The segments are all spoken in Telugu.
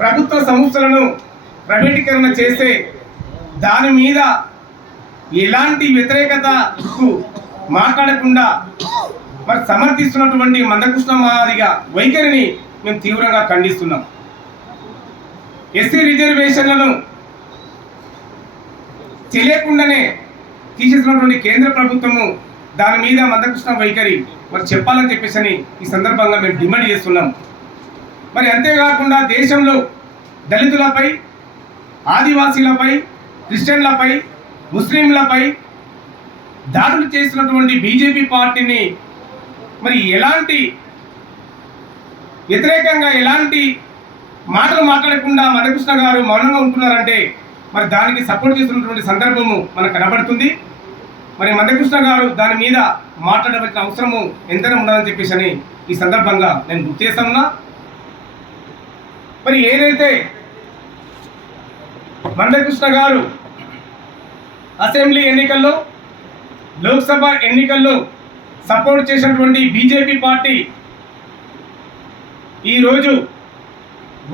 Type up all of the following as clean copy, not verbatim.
ప్రభుత్వ సంస్థలను ప్రైవేటీకరణ చేస్తే దాని మీద ఎలాంటి వ్యతిరేకతకు మాట్లాడకుండా మరి సమర్థిస్తున్నటువంటి మందకృష్ణ మాదిగ వైఖరిని మేము తీవ్రంగా ఖండిస్తున్నాం. ఎస్సీ రిజర్వేషన్లను తెలియకుండానే తీసేసినటువంటి కేంద్ర ప్రభుత్వము దాని మీద మందకృష్ణ వైఖరి మరి చెప్పాలని చెప్పేసి ఈ సందర్భంగా మేము డిమాండ్ చేస్తున్నాం. మరి అంతేకాకుండా దేశంలో దళితులపై, ఆదివాసీలపై, క్రిస్టియన్లపై, ముస్లింలపై దాడులు చేస్తున్నటువంటి బీజేపీ పార్టీని మరి ఎలాంటి వ్యతిరేకంగా ఎలాంటి మాటలు మాట్లాడకుండా మందకృష్ణ గారు మౌనంగా ఉంటున్నారంటే మరి దానికి సపోర్ట్ చేస్తున్నటువంటి సందర్భము మనకు కనబడుతుంది. మరి మందకృష్ణ గారు దాని మీద మాట్లాడవలసిన అవసరము ఎంతైనా ఉండదని చెప్పేసి ఈ సందర్భంగా నేను గుర్తు చేస్తున్నా. మరి ఏదైతే మందకృష్ణ గారు అసెంబ్లీ ఎన్నికల్లో, లోక్సభ ఎన్నికల్లో సపోర్ట్ చేసినటువంటి బీజేపీ పార్టీ ఈరోజు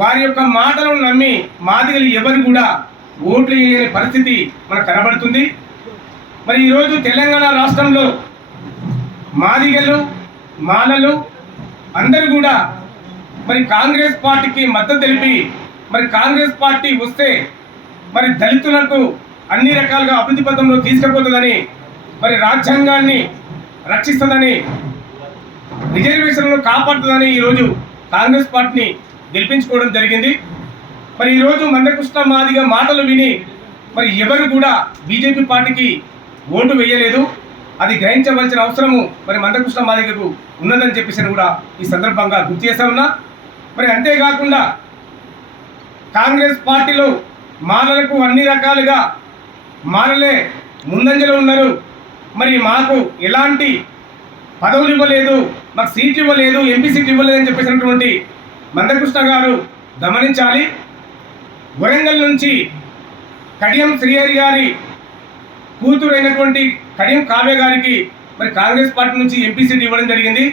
వారి యొక్క మాటలను నమ్మి మాదిగలు ఎవరు కూడా ఓట్లు వేయని పరిస్థితి మనకు కనబడుతుంది. మరి ఈరోజు తెలంగాణ రాష్ట్రంలో మాదిగలు, మాలలు అందరూ కూడా మరి కాంగ్రెస్ పార్టీకి మద్దతు తెలిపి మరి కాంగ్రెస్ పార్టీ వస్తే మరి దళితులకు అన్ని రకాలుగా అభివృద్ధి పథంలో తీసుకుపోతుందని, మరి రాజ్యాంగాన్ని రక్షిస్తుందని, రిజర్వేషన్లను కాపాడుతుందని ఈరోజు కాంగ్రెస్ పార్టీని గెలిపించుకోవడం జరిగింది. మరి ఈరోజు మందకృష్ణ మాదిగ మాటలు విని మరి ఎవరు కూడా బీజేపీ పార్టీకి ఓటు వేయలేదు. అది గ్రహించవలసిన అవసరము మరి మందకృష్ణ మాదిగకు ఉన్నదని చెప్పేసి కూడా ఈ సందర్భంగా గుర్తు చేస్తా ఉన్నా. మరి అంతేకాకుండా కాంగ్రెస్ పార్టీలో మాలలకు అన్ని రకాలుగా మాలలే ముందంజలో ఉన్నారు. మరి మాకు ఎలాంటి పదవులు ఇవ్వలేదు, మాకు సీట్ ఇవ్వలేదు, ఎంపీ సీట్ ఇవ్వలేదు అని చెప్పేసినటువంటి మందకృష్ణ గారు గమనించాలి. వరంగల్ నుంచి కడియం శ్రీహరి గారి కూతురు అయినటువంటి కడియం కావ్య గారికి మరి కాంగ్రెస్ పార్టీ నుంచి ఎంపీ సీట్ ఇవ్వడం జరిగింది.